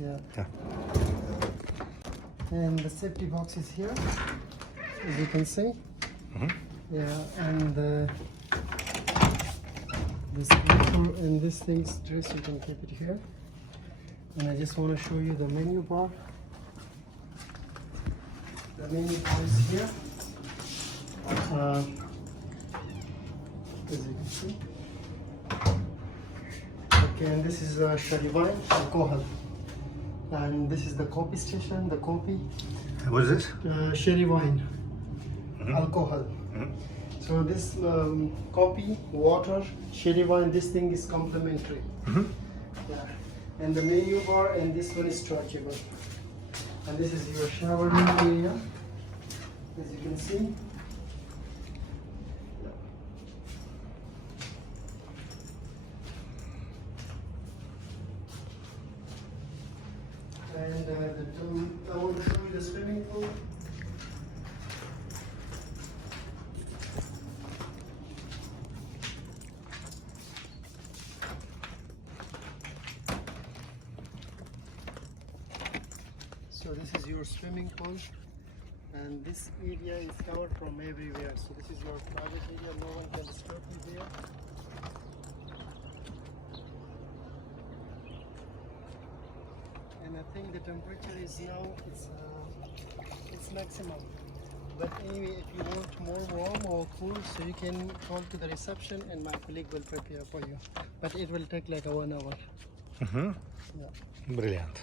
Yeah. Yeah. And the safety box is here, as you can see. Yeah, and this paper and this thing's dress, you can keep it here. And I just want to show you the menu bar. The menu bar is here. As you can see. Okay, and this is sherry wine, alcohol. And this is the copy station, the copy. What is this? Sherry wine, alcohol. So this copy, water, sherry wine, this thing is complimentary. Yeah. And the menu bar, and this one is chargeable. And this is your shower room area, as you can see. And I want to show you the swimming pool. So this is your swimming pool, and this area is covered from everywhere. So this is your private area, no one can disturb you here. And I think the temperature is now, it's maximum. But anyway, if you want more warm or cool, so you can call to the reception and my colleague will prepare for you. But it will take like 1 hour. Mm-hmm. Yeah. Brilliant.